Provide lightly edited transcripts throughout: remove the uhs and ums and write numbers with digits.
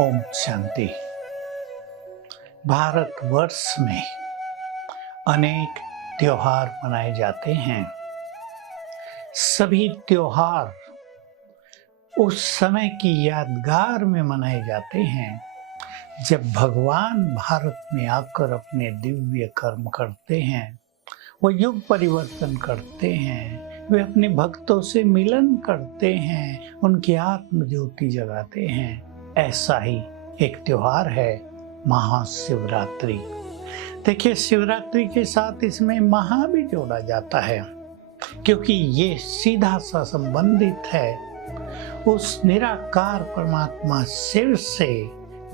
ओम शांति। भारतवर्ष में अनेक त्योहार मनाए जाते हैं। सभी त्योहार उस समय की यादगार में मनाए जाते हैं जब भगवान भारत में आकर अपने दिव्य कर्म करते हैं। वो युग परिवर्तन करते हैं, वे अपने भक्तों से मिलन करते हैं, उनकी आत्म ज्योति जगाते हैं। ऐसा ही एक त्योहार है महाशिवरात्रि। देखिए, शिवरात्रि के साथ इसमें महा भी जोड़ा जाता है क्योंकि ये सीधा सा संबंधित है उस निराकार परमात्मा शिव से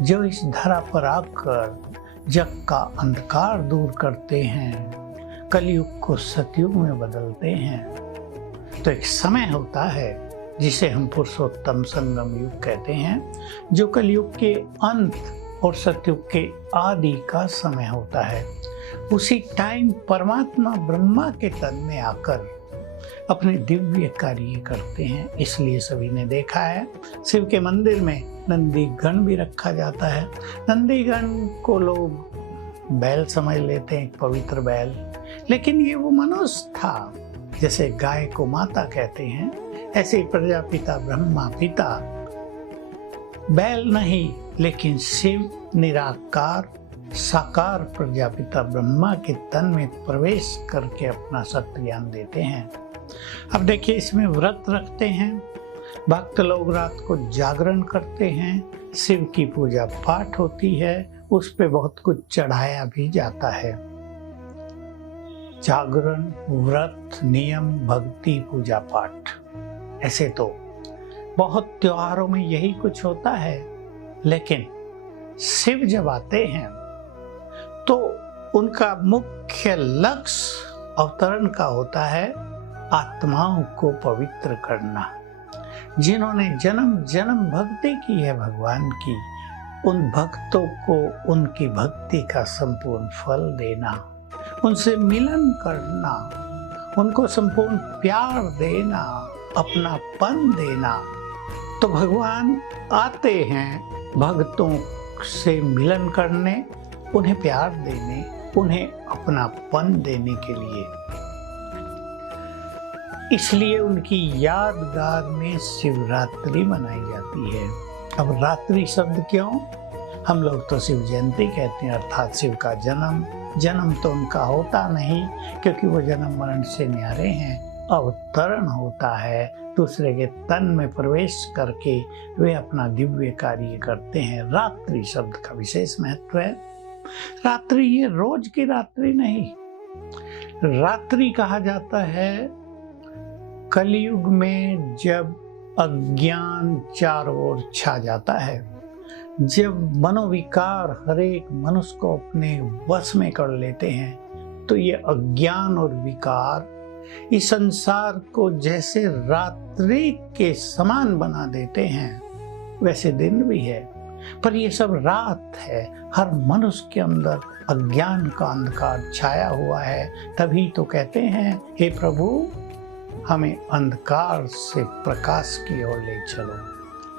जो इस धरा पर आकर जग का अंधकार दूर करते हैं, कलयुग को सतयुग में बदलते हैं। तो एक समय होता है जिसे हम पुरुषोत्तम संगम युग कहते हैं, जो कलयुग के अंत और सतयुग के आदि का समय होता है। उसी टाइम परमात्मा ब्रह्मा के तन में आकर अपने दिव्य कार्य करते हैं। इसलिए सभी ने देखा है शिव के मंदिर में नंदीगण भी रखा जाता है। नंदीगण को लोग बैल समझ लेते हैं, एक पवित्र बैल, लेकिन ये वो मनुष्य था। जैसे गाय को माता कहते हैं, ऐसे प्रजापिता ब्रह्मा पिता बैल नहीं, लेकिन शिव निराकार साकार प्रजापिता ब्रह्मा के तन में प्रवेश करके अपना सत्य ज्ञान देते हैं। अब देखिए, इसमें व्रत रखते हैं भक्त लोग, रात को जागरण करते हैं, शिव की पूजा पाठ होती है, उस पे बहुत कुछ चढ़ाया भी जाता है। जागरण, व्रत, नियम, भक्ति, पूजा पाठ, ऐसे तो बहुत त्योहारों में यही कुछ होता है। लेकिन शिव जब आते हैं तो उनका मुख्य लक्ष्य अवतरण का होता है आत्माओं को पवित्र करना। जिन्होंने जन्म जन्म भक्ति की है भगवान की, उन भक्तों को उनकी भक्ति का संपूर्ण फल देना, उनसे मिलन करना, उनको संपूर्ण प्यार देना, अपनापन देना। तो भगवान आते हैं भक्तों से मिलन करने, उन्हें प्यार देने, उन्हें अपनापन देने के लिए। इसलिए उनकी यादगार में शिवरात्रि मनाई जाती है। अब रात्रि शब्द क्यों? हम लोग तो शिव जयंती कहते हैं, अर्थात शिव का जन्म तो उनका होता नहीं, क्योंकि वो जन्म मरण से न्यारे हैं। अवतरण होता है, दूसरे के तन में प्रवेश करके वे अपना दिव्य कार्य करते हैं। रात्रि शब्द का विशेष महत्व है। रात्रि ये रोज की रात्रि नहीं, रात्रि कहा जाता है कलयुग में जब अज्ञान चारों ओर छा जाता है, जब मनोविकार हरेक मनुष्य को अपने वश में कर लेते हैं, तो ये अज्ञान और विकार इस संसार को जैसे रात्रि के समान बना देते हैं। वैसे दिन भी है, पर ये सब रात है। हर मनुष्य के अंदर अज्ञान का अंधकार छाया हुआ है। तभी तो कहते हैं, हे प्रभु, हमें अंधकार से प्रकाश की ओर ले चलो।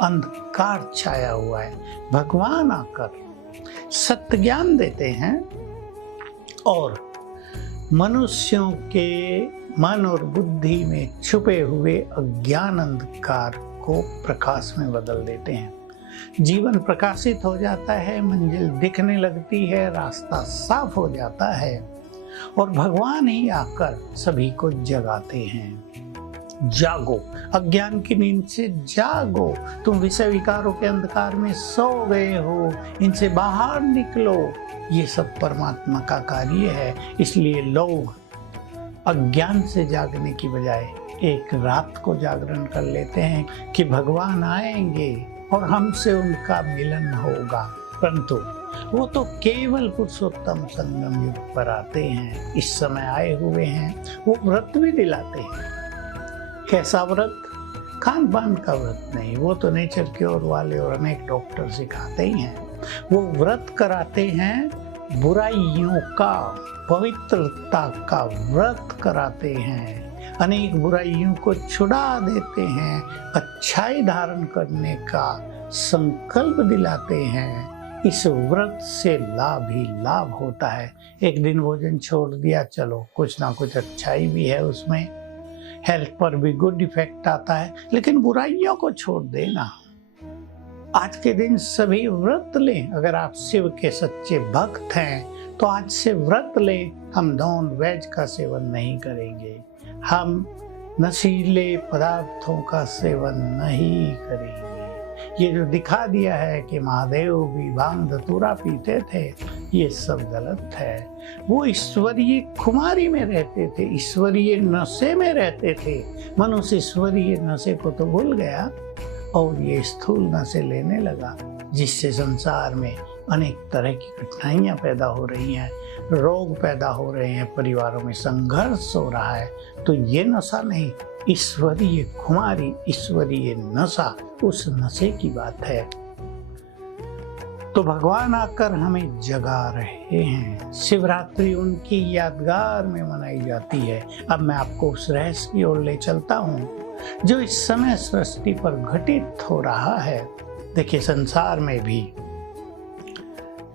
अंधकार छाया हुआ है, भगवान आकर सत्य ज्ञान देते हैं और मनुष्यों के मन और बुद्धि में छुपे हुए अज्ञान अंधकार को प्रकाश में बदल देते हैं। जीवन प्रकाशित हो जाता है, मंजिल दिखने लगती है, रास्ता साफ हो जाता है और भगवान ही आकर सभी को जगाते हैं। जागो, अज्ञान की नींद से जागो, तुम विषय विकारों के अंधकार में सो गए हो, इनसे बाहर निकलो। ये सब परमात्मा का कार्य है। इसलिए लोग अज्ञान से जागने की बजाय एक रात को जागरण कर लेते हैं कि भगवान आएंगे और हमसे उनका मिलन होगा। परंतु वो तो केवल पुरुषोत्तम संगम युग पर आते हैं, इस समय आए हुए हैं। वो व्रत भी दिलाते हैं। कैसा व्रत? खान पान का व्रत नहीं, वो तो नेचर क्योर वाले और अनेक डॉक्टर सिखाते ही हैं। वो व्रत कराते हैं बुराइयों का, पवित्रता का व्रत कराते हैं, अनेक बुराइयों को छुड़ा देते हैं, अच्छाई धारण करने का संकल्प दिलाते हैं, इस व्रत से लाभ ही लाभ होता है। एक दिन भोजन छोड़ दिया, चलो कुछ ना कुछ अच्छाई भी है उसमें, हेल्थ पर भी गुड इफेक्ट आता है, लेकिन बुराइयों को छोड़ देना। आज के दिन सभी व्रत लें। अगर आप शिव के सच्चे भक्त हैं तो आज से व्रत लें। हम नॉन वेज का सेवन नहीं करेंगे, हम नशीले पदार्थों का सेवन नहीं करेंगे। ये जो दिखा दिया है कि महादेव भी भांग धतूरा पीते थे, ये सब गलत है। वो ईश्वरीय खुमारी में रहते थे, ईश्वरीय नशे में रहते थे। मनुष्य ईश्वरीय नशे को तो भूल गया और ये स्थूल नशे लेने लगा, जिससे संसार में अनेक तरह की कठिनाइयां पैदा हो रही हैं, रोग पैदा हो रहे हैं, परिवारों में संघर्ष हो रहा है। तो ये नशा नहीं, ईश्वरीय खुमारी, ईश्वरीय नशा, उस नशे की बात है। तो भगवान आकर हमें जगा रहे हैं। शिवरात्रि उनकी यादगार में मनाई जाती है। अब मैं आपको उस रहस्य की ओर ले चलता हूँ जो इस समय सृष्टि पर घटित हो रहा है। देखिए, संसार में भी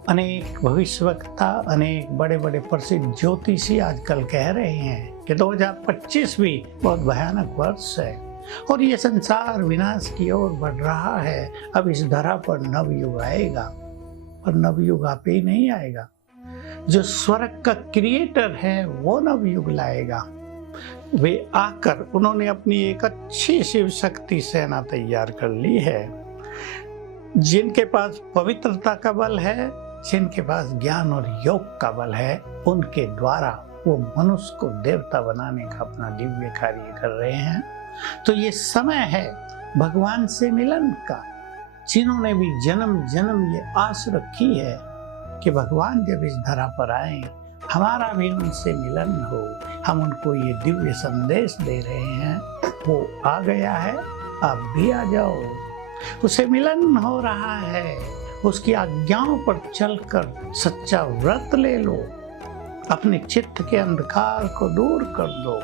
अनेक भविष्यवक्ता, अनेक बड़े बड़े प्रसिद्ध ज्योतिषी आजकल कह रहे हैं कि 2025 भी बहुत भयानक वर्ष है और ये संसार विनाश की ओर बढ़ रहा है। अब इस धरा पर नवयुग आएगा, पर नवयुग आप ही नहीं आएगा, जो स्वर्ग का क्रिएटर है वो नवयुग लाएगा। वे आकर उन्होंने अपनी एक अच्छी शिव शक्ति सेना तैयार कर ली है। जिनके पास पवित्रता का बल है, जिनके पास ज्ञान और योग का बल है, उनके द्वारा वो मनुष्य को देवता बनाने का अपना दिव्य कार्य कर रहे हैं। तो ये समय है भगवान से मिलन का। जिन्होंने भी जन्म जन्म ये आस रखी है कि भगवान जब इस धरा पर आए, हमारा भी उनसे मिलन हो, हम उनको ये दिव्य संदेश दे रहे हैं। वो आ गया है, आप भी आ जाओ। उसे मिलन हो रहा है, उसकी आज्ञाओं पर चलकर सच्चा व्रत ले लो, अपने चित्त के अंधकार को दूर कर दो।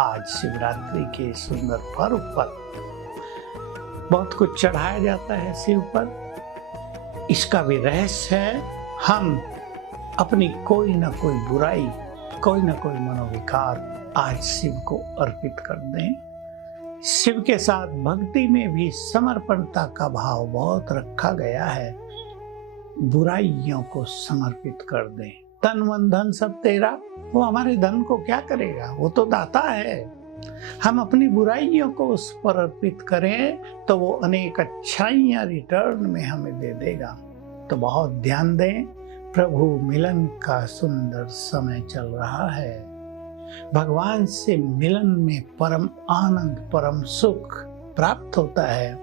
आज शिवरात्रि के सुंदर पर्व पर बहुत कुछ चढ़ाया जाता है शिव पर। इसका भी रहस्य है, हम अपनी कोई ना कोई बुराई, कोई ना कोई मनोविकार आज शिव को अर्पित कर दें। शिव के साथ भक्ति में भी समर्पणता का भाव बहुत रखा गया है। बुराइयों को समर्पित कर दें। तन मन धन सब तेरा, वो हमारे धन को क्या करेगा, वो तो दाता है। हम अपनी बुराइयों को उस पर अर्पित करें तो वो अनेक अच्छाइयां रिटर्न में हमें दे देगा। तो बहुत ध्यान दें, प्रभु मिलन का सुंदर समय चल रहा है। भगवान से मिलन में परम आनंद, परम सुख प्राप्त होता है।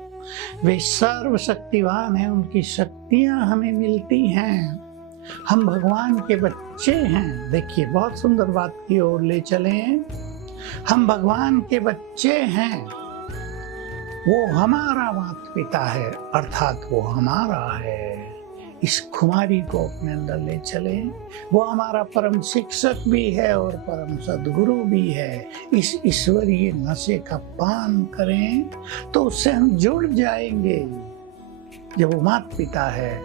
वे सर्वशक्तिवान हैं, उनकी शक्तियां हमें मिलती हैं। हम भगवान के बच्चे हैं। देखिए, बहुत सुंदर बात की ओर ले चलें। हम भगवान के बच्चे हैं, वो हमारा माता पिता है, अर्थात वो हमारा है। इस खुमारी को अपने अंदर ले चलें। वो हमारा परम शिक्षक भी है और परम सद्गुरु भी है। इस ईश्वरीय नशे का पान करें तो उससे हम जुड़ जाएंगे। जब वो माता पिता है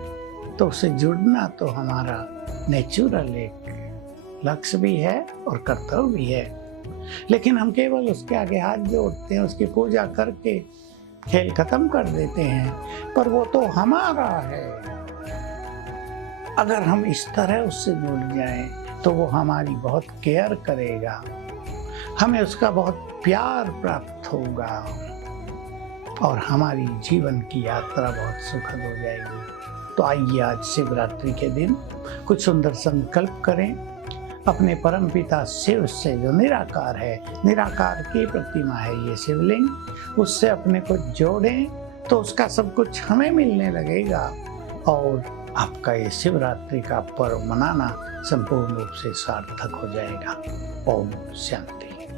तो उससे जुड़ना तो हमारा नेचुरल एक लक्ष्य भी है और कर्तव्य भी है। लेकिन हम केवल उसके आगे हाथ जोड़ते हैं, उसकी पूजा करके खेल खत्म कर देते हैं, पर वो तो हमारा है। अगर हम इस तरह उससे जुड़ जाएं तो वो हमारी बहुत केयर करेगा, हमें उसका बहुत प्यार प्राप्त होगा और हमारी जीवन की यात्रा बहुत सुखद हो जाएगी। तो आइए आज शिवरात्रि के दिन कुछ सुंदर संकल्प करें। अपने परम पिता शिव से, जो निराकार है, निराकार की प्रतिमा है ये शिवलिंग, उससे अपने को जोड़ें तो उसका सब कुछ हमें मिलने लगेगा और आपका ये शिवरात्रि का पर्व मनाना संपूर्ण रूप से सार्थक हो जाएगा। ओम शांति।